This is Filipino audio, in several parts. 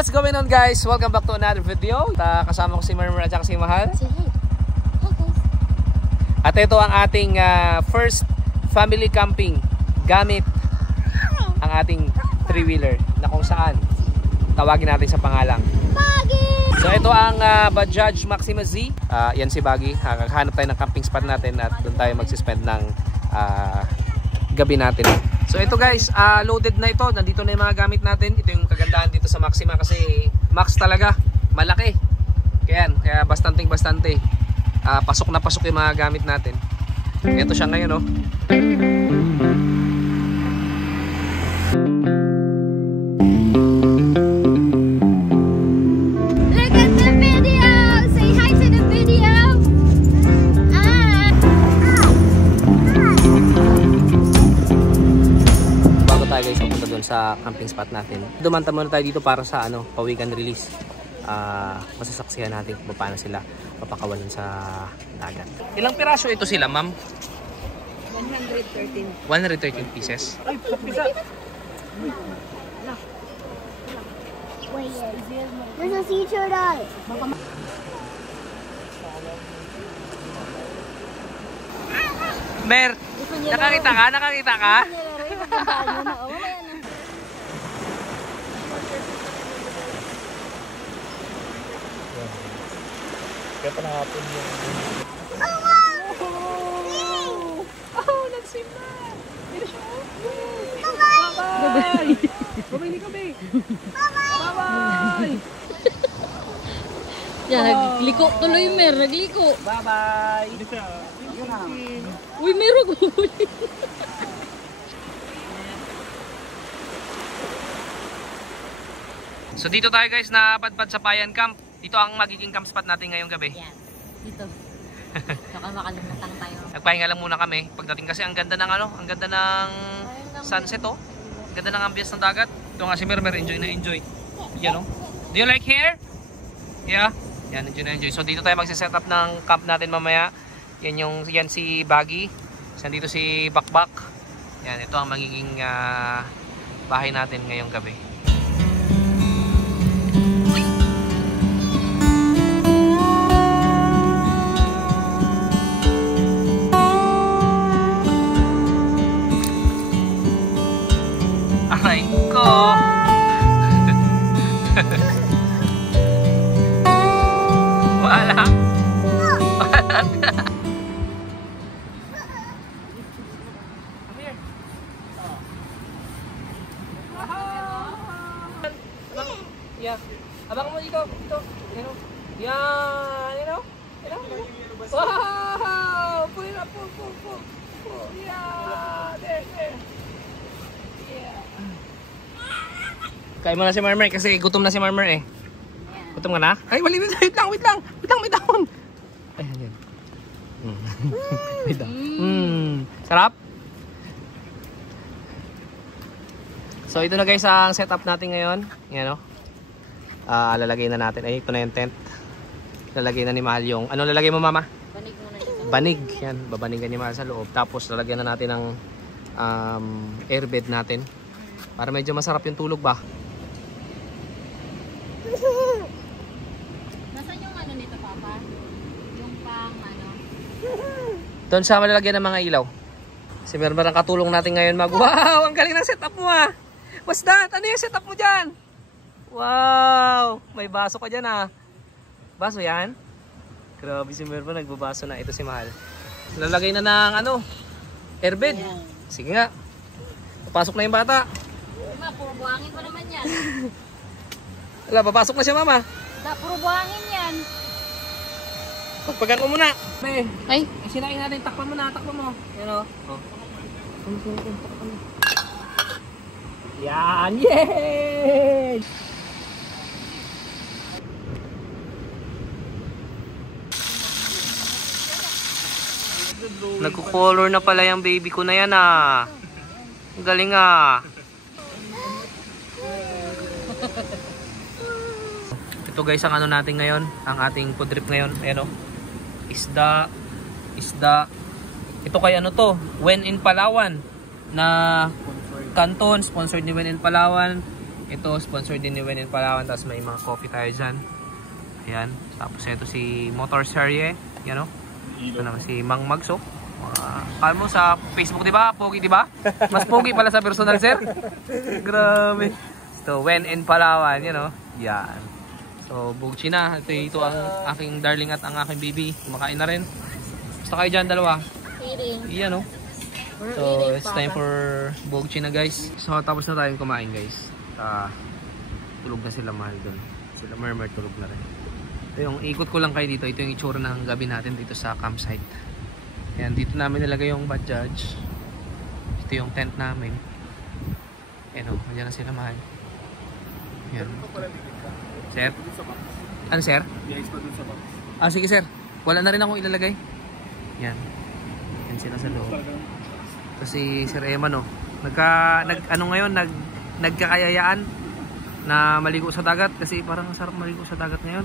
What's going on, guys? Welcome back to another video. Kasama ko si Murmur at si Mahal. Say hi. Hi guys. At ito ang ating first family camping gamit ang ating three-wheeler na kung saan tawagin natin sa pangalang Baggy! So ito ang Bajaj Maxima Z. Yan si Baggy. Kakahanap tayo ng camping spot natin at doon tayo magsispend ng gabi natin. So ito guys, loaded na ito. Nandito na yung mga gamit natin. Ito yung kagandahan dito sa Maxima kasi max talaga. Malaki. Kaya bastante. Pasok na pasok yung mga gamit natin. Ito siya ngayon, oh. Look at the video! Say hi to the video! Bago tayo guys, papunta doon sa camping spot natin. Dumanta muna tayo dito para sa pa-weekend release. Masasaksihan natin kung paano sila papakawalan sa dagat. Ilang piraso ito sila, ma'am? 113. 113 pieces. Ay, pisa. There's a sea turtle. Mer, nakakita ka? Nakakita ka? Kaya pa nakapon yung... Oh, nagsim na! Dito siya! Bye-bye! Bye-bye ni kami! Bye-bye! Yan, nagliko tuloy, Mer. Nagliko. Bye-bye! Uy, meron ko huli. So dito tayo guys, napadpad sa Payan Camp. Dito ang magiging camp spot natin ngayong gabi. Yan, dito. Baka makalimutan tayo. Nagpahinga lang muna kami. Pagdating kasi ang ganda ng ang ganda ng sunset, oh. Ang ganda ng ambience ng dagat. Ito nga si Mermer, enjoy na enjoy. Yan, oh. Do you like hair? Yeah. Yan, enjoy na enjoy. So dito tayo magse-set up ng camp natin mamaya. Yan si Baggy. Dito si Bakbak. Yan, ito ang magiging bahay natin ngayong gabi. Aray ko! Wala! Yeah. Abang mo dito. Yan o. Yan. Yan o. Wow! Pull it up. Pull. Yeah. There. Yeah. Kain mo na si Marmer kasi gutom na si Marmer eh. Gutom ka na? Ay, wait lang. May dahon. Ay, yan. May dahon. Sarap? So, ito na guys ang setup natin ngayon. Yan o. Lalagay na natin. Ay, ito na yung tent. Lalagay na ni Mahal yung... Ano lalagay mo, mama? Banig mo na dito. Banig. Yan. Babanigan ni Mahal sa loob. Tapos, lalagyan na natin ng airbed natin. Para medyo masarap yung tulog ba? Nasaan yung nito, Papa? Yung pang Doon sa malalagyan ng mga ilaw. Si Mermer ang katulong natin ngayon wow! Ang galing ng setup mo ah! What's that? Ano yung setup mo dyan? Wow! May baso ka dyan ah. Baso yan? Grabe si Mermer, nagbabaso na. Ito si Mahal. Lalagay na ng airbed. Sige nga. Papasok na yung bata. Puro buhangin pa naman yan. Wala, papasok na siya, mama. Puro buhangin yan. Pagpagan mo muna. Ay. Sinain natin. Takpan mo na. Yan o. Yan! Yay! Nagko-color na pala yung baby ko na yan ah. Galing ah. Ito guys ang natin ngayon, ang ating food trip ngayon. Ayan o. Isda. Ito kay to, When in Palawan na Canton, sponsored ni When in Palawan. Ito, sponsor din ni Wen in Palawan. Tapos may mga coffee tayo dyan. Ayan. Tapos ito si Motor Serie. Yan o. Ito naman si Mang Magso. Kala mo sa Facebook, di ba? Pogi, di ba? Mas pogi pala sa personal, sir. Grabe. Ito, Wen in Palawan. Yan o. Yan. So, bugchi na. Ito ang aking darling at ang aking baby. Kumakain na rin. Basta kayo dyan, dalawa. Yan o. So, it's time for bugchi na, guys. So, tapos na tayong kumain, guys. Tulog na sila, mahal doon. Sila murmur, tulog na rin. Ito yung ikot ko lang kayo dito. Ito yung itsura ng gabi natin dito sa campsite. Ayan, dito namin nilagay yung Bajaj. Ito yung tent namin. Ayan o, andyan na sila, mahal. Ayan. Sir? Ano, sir? Sige, sir. Wala na rin akong ilalagay. Ayan. Ayan sila sa loob. Kasi Sir Eman, no, nagkakayayaan na maligo sa dagat kasi parang sarap maligo sa dagat ngayon.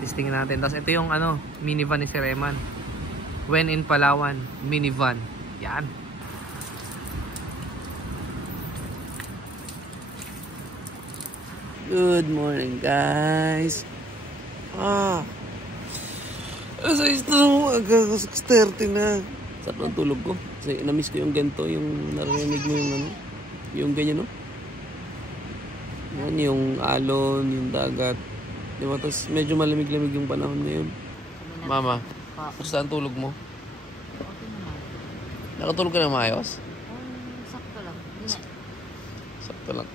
Testingin natin. Tapos ito yung minivan ni Sir Eman. Wen in Palawan, minivan. Yan. Good morning, guys. Asa ito? Aga 6:30 na. Sarap ng tulog ko. Kasi na-miss ko yung ganito, yung narinig mo yung yung ganyan, no? Yan, yung alon, yung dagat. Diba? Tapos medyo malamig-lamig yung panahon ngayon. Mama, gusto ang tulog mo? Okay naman. Nakatulog ka na maayos? Sakto lang. Sakto lang.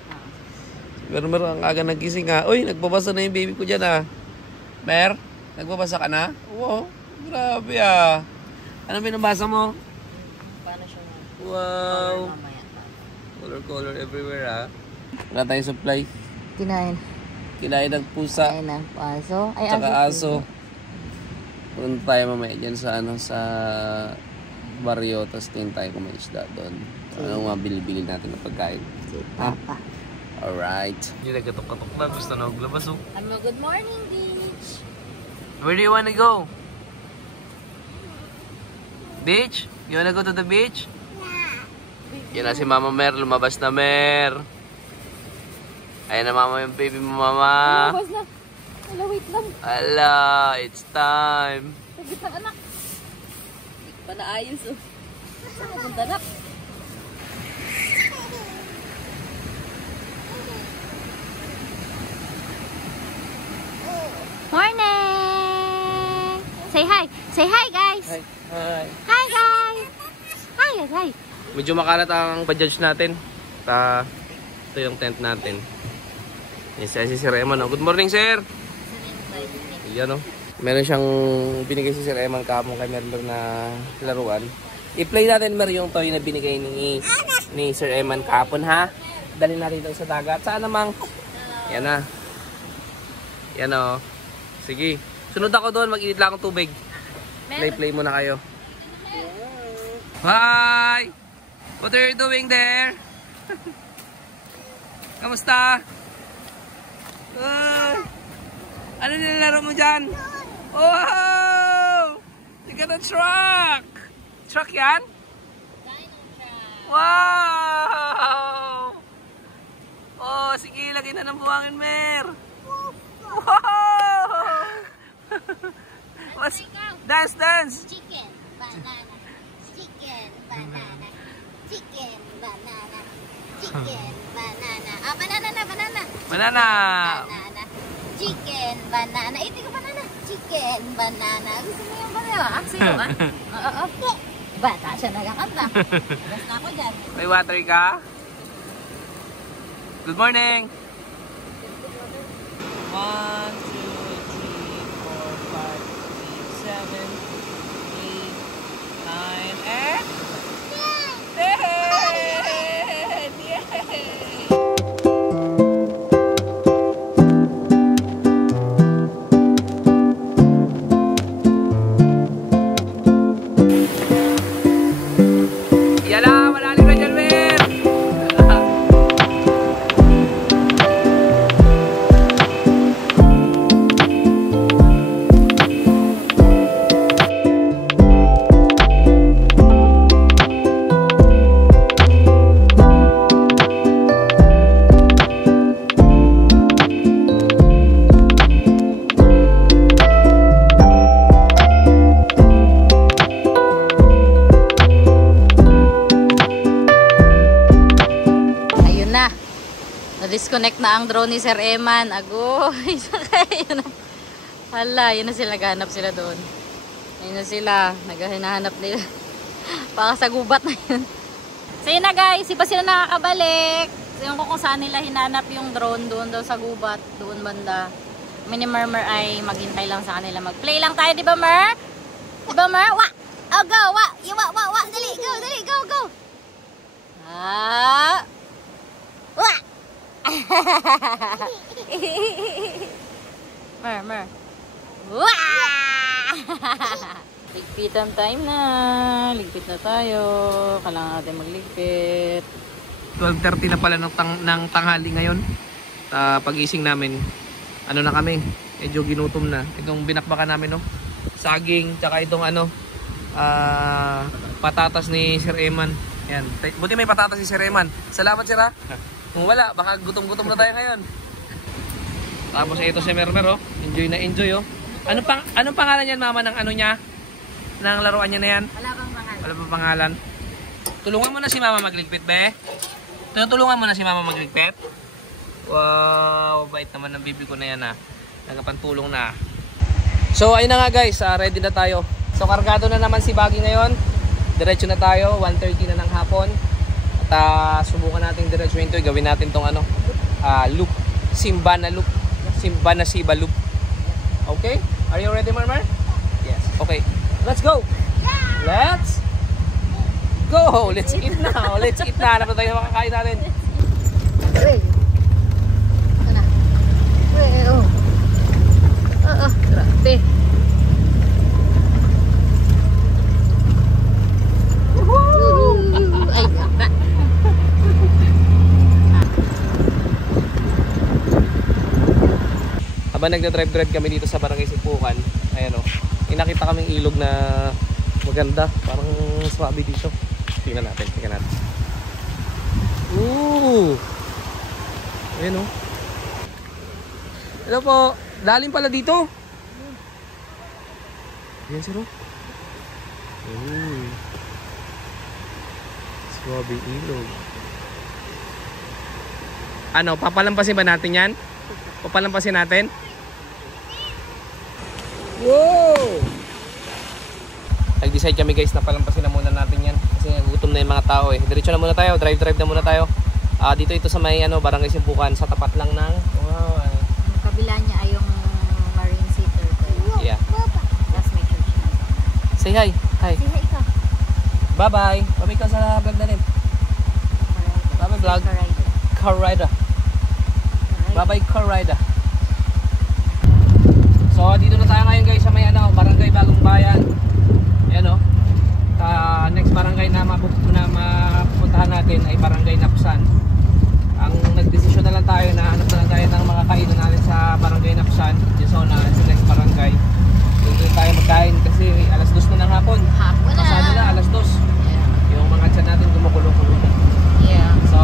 Pero ang aga nagising ha. Uy, nagbabasa na yung baby ko dyan ha. Mer, nagbabasa ka na? Wow, grabe ah. Ano binabasa mo? Paano siya nga? Wow. Color everywhere ha. Wala tayong supply. Kinain. Kinain ng pusa. Kinain ng aso. Ay, Tsaka aso. Punta tayo mamaya dyan sa sa baryo. Tapos tingin tayo kung may isda doon. Anong mabili-bili natin na pagkain. Ha? Alright. Hindi nagkatok-katok na. Gusto na maglabas oh. Good morning, beach. Where do you wanna go? Beach? You wanna go to the beach? Yeah. Yan na si Mama Mer. Lumabas na, Mer. Ayan na mama yung baby mo, mama. Lumabas na. Wala, wait lang. Ala, it's time. Sagit ng anak. Hindi pa naayos oh. Saan napunta anak? Morning! Say hi! Say hi, guys! Hi. Hi. Hi, guys! Hi, guys! Hi! Medyo makalat ang Bajaj natin. Ito yung tent natin. Yes, si Sir Eman. Good morning, sir! Yan o. Meron siyang binigay si Sir Eman kahapon kay Mermer na laruan. I-play natin, Mer, yung toy na binigay ni Sir Eman kahapon, ha? Dali natin ito sa dagat. Saan namang? Yan na. Yan o. Sige. Sunod ako doon. Mag-init lang akong tubig. Play muna kayo. Hi! What are you doing there? Kamusta? Ano nilalaro mo dyan? Oh! You got a truck! Truck yan? Wow! Oh, sige, lagay na ng buhangin, Mer. Wow! Dance! Chicken, banana. Chicken, banana. Chicken, banana. Chicken, banana. Banana. Banana! Banana. Chicken, banana. Ito ka banana. Chicken, banana. Gusto mo yung banana? Sino ba? Oo. Bata siya nagkakanta. Gas na ako dyan. May water ka? Good morning! 1, 2, 3, 4, 5, 6, 7, 8, 9, and 10! Yay! Yan na, malalim na dyan, Mer! Na-disconnect na ang drone ni Sir Eman. Agoy. Hala, yun na sila. Naghahanap sila doon. Ayun na sila. Naghahanap nila. Baka sa gubat na yun. So yun na guys. Di pa sila nakakabalik. So yung kung saan nila hinanap yung drone doon daw sa gubat. Doon banda. Mini Murmur ay maghintay lang sa kanila. Mag-play lang tayo. Di ba Mer? Di ba Mer? Wa! Oh, go! Wa! Wa! Dali! Go! Dali! Go! Go! Ah! Wa! Mer. Wah! Ligpitan time na. Ligpit na tayo. Kailangan natin magligpit. 12:30 na pala ng tanghali ngayon. Pag-gising namin, ano na kami, medyo ginutom na. Itong binakbakan namin, no? Saging, tsaka itong patatas ni Sir Eman. Yan. Buti may patatas si Sir Eman. Salamat, Sir, ha? Kung wala, baka gutom-gutom na tayo ngayon. Tapos ito si Mermer, oh. Enjoy na enjoy, oh. Anong pangalan niyan, mama, ng ano niya? Ng laruan niya na yan? Wala bang pangalan? Wala bang pangalan? Tulungan mo na si mama magligpit, be. Tulungan mo na si mama magligpit. Wow, bait naman ng bibi ko na yan, ha. Nagpantulong na. So, ayun na nga guys, ready na tayo. So, kargado na naman si Baggy ngayon. Diretso na tayo, 1:30 na ng hapon. At subukan natin diretso ito. Gawin natin tong loop. Simba na Siba loop. Okay? Are you ready, Marmar? Yes. Okay. Let's go! Let's go! Let's eat now! Let's eat na! Ano ba tayo makakain natin? Uy! Ito na. Uy, oh. Grabe. Woohoo! Ay, ganda. Habang nagda-drive kami dito sa Barangay Sipukan, ayan o, nakita kaming ilog na maganda, parang swabe dito. Tingnan natin. Ooh! Ayan o. Hello po, lalim pala dito. Ayan sir o. Ooh. Swabe ilog. Ano, papalampasin ba natin yan? Papalampasin natin? Wow! Nag-decide kami guys na palampasin na muna natin yan kasi nagugutom na yung mga tao eh. Diretso na muna tayo, drive na muna tayo. Dito ito sa may Barangay Simpukan, sa tapat lang ng Ang kabila niya ay yung Marine City. Yeah. Let's make sure siya. Say hi. Hi. Say hi ka. Bye-bye. Bye-bye ka sa vlog na rin. Bye-bye vlog. Car-rider. Bye-bye car-rider. So dito na tayo ngayon guys sa may Barangay Bagong Bayan. Ayan o. Next barangay na mapupuntahan natin ay Barangay Napsan. Ang nagdesisyon na lang tayo na hanap na lang tayo ng mga kainan natin sa Barangay Napsan. So na sa next barangay. Dito tayo magkain kasi alas 2 na ng hapon. Hapon na. Kasama na alas 2. Yung mga chan natin gumukulo-kulo na. Yeah. So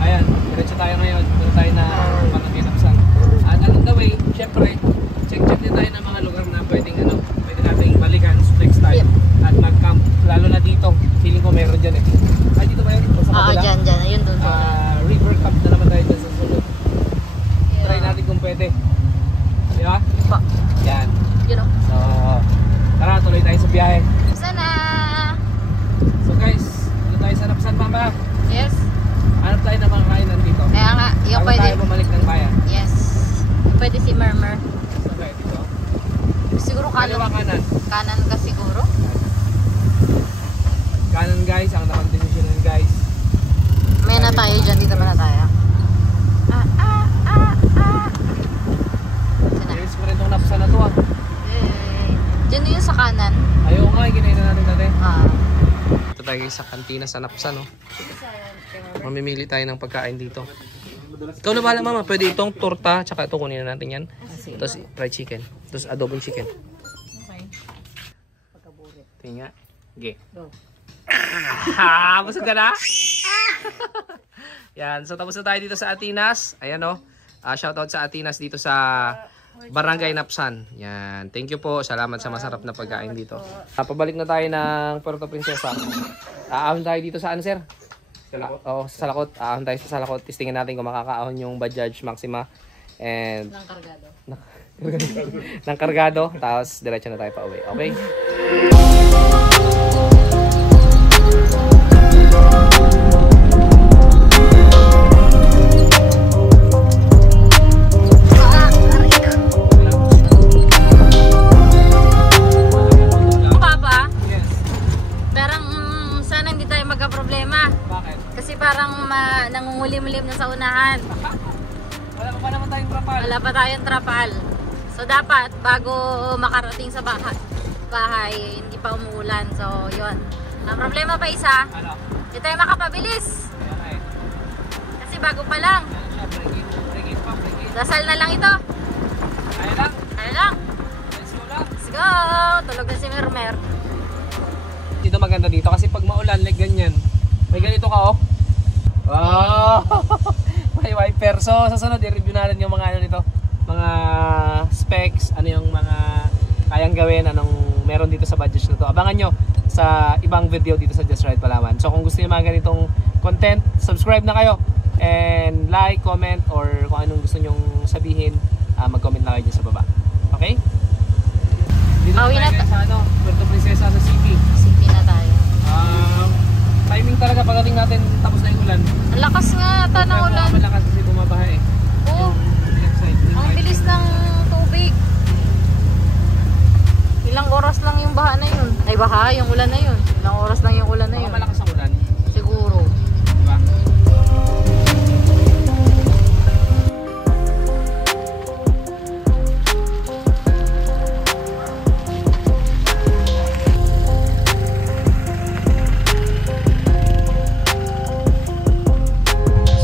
ayan, diretso tayo ngayon. Dito tayo na Barangay Napsan. At along the way, syempre check din tayo ng mga lugar na pwede nating balikan next time at mag-camp, lalo na dito feeling ko meron dyan eh. Ay dito ba yun? Dyan, ayun doon. River camp na naman tayo dyan sa sunod. Try natin kung pwede, di ba? Yan, so tara tuloy tayo sa biyahe. Sana. So guys, dito tayo sa Napsan mama. Yes. Hanap tayo ng mga kainan dito Kaya nga, yung bago pwede. tayo bumalik ng bayan. Yes. Yung pwede si Murmur. So guys, dito Siguro kaliwa kanan. Kanan ka siguro. Kanan guys, ang napag-desisyonan guys. May na tayo dyan. Dito ba na tayo? Sana. Yes, mo rin itong Napsan na to ah. Dyan yung sa kanan. Ayaw nga, ginayin na natin dati. Ito tayo sa kantina sa Napsan, no? Mamimili tayo ng pagkain dito. Ikaw na bahala mama, pwede itong torta, tsaka ito kunin na natin yan. Tapos fried chicken, tapos adobong chicken. Okay. Tingnan. Okay. Go. Busog ka na? Yan, so tapos na tayo dito sa Atinas. Ayan o. Shoutout sa Atinas dito sa Barangay Napsan. Yan. Thank you po. Salamat sa masarap na pagkain dito. Pabalik na tayo ng Puerto Princesa. Aahon tayo dito sa ano, sir? Oo, sa Salakot. Ahon tayo sa Salakot. Testingin natin kung makakaahon yung Bajaj Maxima. And Ng kargado. ng kargado. Tapos diretso na tayo pa uwi. Okay? Papa, Yes. parang sana hindi tayo magka-problema. Bakit? Kasi parang nangungulim-ulim na sa unahan. Wala pa naman tayong trapal. Wala pa tayong trapal. So dapat bago makarating sa bahay, hindi pa umuulan. So yun. Ang problema pa isa, Ano? hindi tayo makapabilis. Okay. Kasi bago pa lang. Break it pa. Dasal na lang ito. Kaya lang. Kaya lang. Let's go lang. Let's go! Tulog na si Mermer. Dito maganda dito kasi pag maulan, like ganyan. May ganito ka oh. Wow! May wiper. So sa sunod, i-review natin yung mga ano nito. Mga specs, ano yung mga kayang gawin, anong meron dito sa Bajaj na to. Abangan nyo sa ibang video dito sa Just Ride Palawan. So kung gusto nyo mga ganitong content, subscribe na kayo. And like, comment, or kung anong gusto nyong sabihin, mag-comment na kayo dyan sa baba. Okay? Dito Pauwi na tayo sa ano, Puerto Princesa sa city. Sipi na tayo. Timing talaga pagdating natin tapos na yung ulan. Ang lakas nga ata ng ulan. Malakas kasi bumabaha eh. Oo. Ang bilis ng tubig. Ilang oras lang yung baha na yun. Ay baha, yung ulan na yun. Ilang oras lang yung ulan na yun. Malakas ang ulan. Siguro. Diba?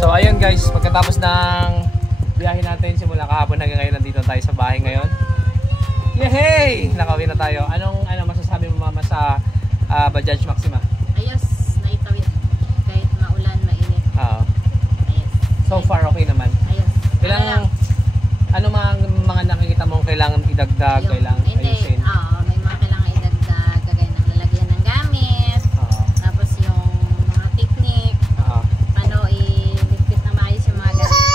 So ayun guys, pagkatapos ng biyahe natin simula kahapon hanggang ngayon, nandito tayo sa bahay ngayon. Yehey! Nakauwi na tayo. Anong masasabi mo mama sa Bajaj Maxima? Ayos, naitawid. Kahit maulan, mainit. Oo. Ayos. So far okay naman. Ayos. Kailangan, ano mga nakikita mong kailangan idagdag, Yung- kailangan hindi, ayusin? oo, may mga kailangan idagdag. Kagaya ng lalagyan ng gamit. Oo. Tapos yung mga technique. Oo. Paano i-ligpit na maayos yung mga gamit.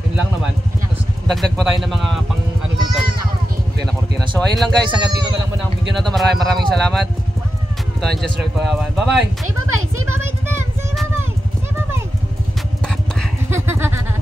Yun lang naman. Yun lang. Tapos dagdag pa tayo ng mga pang ano dito. Cortina. So ayun lang guys, hanggang dito na lang muna ang video na to. Maraming salamat. Ito ang Just Ride Palawan. Bye bye! Say bye-bye! Say bye-bye to them! Say bye-bye! Say bye-bye! Bye-bye!